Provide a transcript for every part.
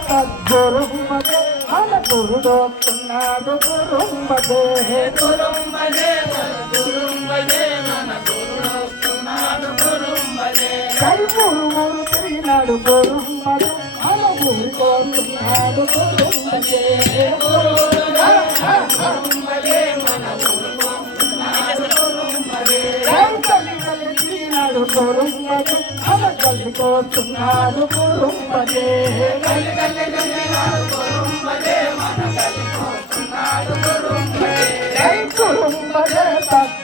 గురుంబదే మన గురుడొస్తున్నాడు గురుంబదే గురుంబదే గురుంబదే మన గురుడొస్తున్నాడు గురుంబదే కైమూరు తిరిగినాడు గురుంబదే మన గురుడొస్తున్నాడు గురుంబదే గురుంబదే మన గురుడొస్తున్నాడు గురుంబదే తిరిగినాడు గురుంబదే మన గల్లికొస్తున్నాడు గురుంబదే గురుంబదే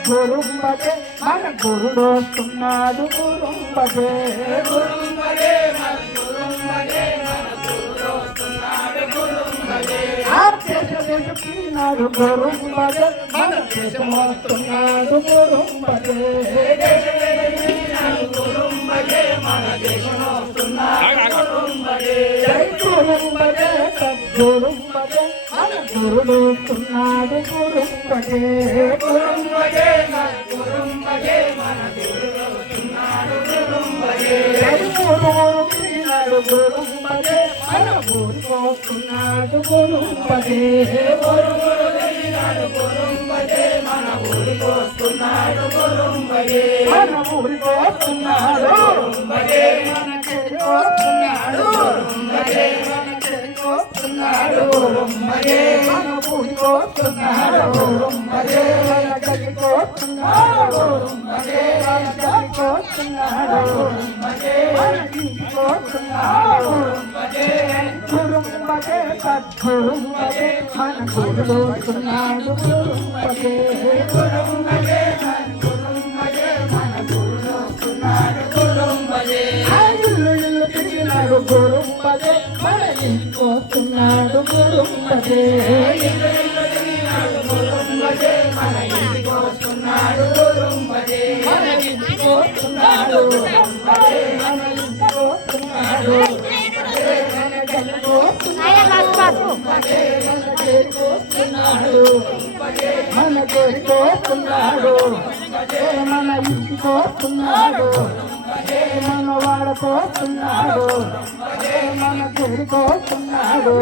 గురుంబదే మన గురుడొస్తున్నాడు గురుంబదే గురుంబదే మన గురుంబదే మన గురుడొస్తున్నాడు గురుంబదే దేశనాడు గురుంబదే మన దేశమొస్తున్నాడు గురుంబదే గురుంబదే మన దేశమొస్తున్నాడు గురుంబదే గురుంబదే గురుంబదే మన గురుడొస్తున్నాడు గురుంబదే గురుంబదే మన గురుంబదే మన గురుడొస్తున్నాడు గురుంబదే గురునాడు గురుంబదే మన ఊరికొస్తున్నాడు గురుంబదే గురునాడు గురుంబదే మన ఊరికొస్తున్నాడు గురుంబదే మన ఊరికొస్తున్నాడు గురుంబదే మన చెరికొస్తున్నాడు గురుంబదే మన చెరికొస్తున్నాడు గురుంబదే మన ఊరికొస్తున్నాడు గురుంబదే మన గలికొస్తున్నాడు గురుంబదే మన గలికొస్తున్నాడు గురుంబదే మన ఇంటికొస్తున్నాడు గురుంబదే గురుంబదే సద్గురుంబదే మన గురుడొస్తున్నాడు గురుంబదే గురుంబదే మన గురుంబదే మన గురుడొస్తున్నాడు గురుంబదే ఇల్లు తిరిగినాడు గురుంబదే మన ఇంటికొస్తున్నాడు గురుంబదే గురుంబదే మన ఇంటికొస్తున్నాడు గురుంబదే మన ఇంటికొస్తున్నాడు గురుంబదే మన ఇంటికొస్తున్నాడు మన గల్లికొస్తున్నాడు మన చేరుకొస్తున్నాడు మన చేరుకొస్తున్నాడు మన ఇంటికొస్తున్నాడు మన వాడకొస్తున్నాడు మన చేరుకొస్తున్నాడు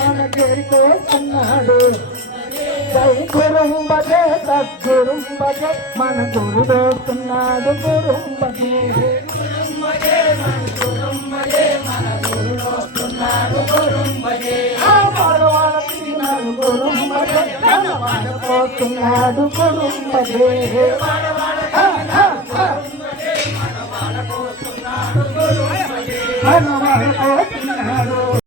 మన చేరుకొస్తున్నాడు జై గురుంబదే సద్గురుంబదే మన గురుడొస్తున్నాడు గురుంబదే గురుంబదే మన గురుంబదే మన గురుడొస్తున్నాడు గురుంబదే వాడవాడ తిరిగినాడు గురుంబదే మన వాడకొస్తున్నాడు గురుంబదే మన వాడకొస్తున్నాడు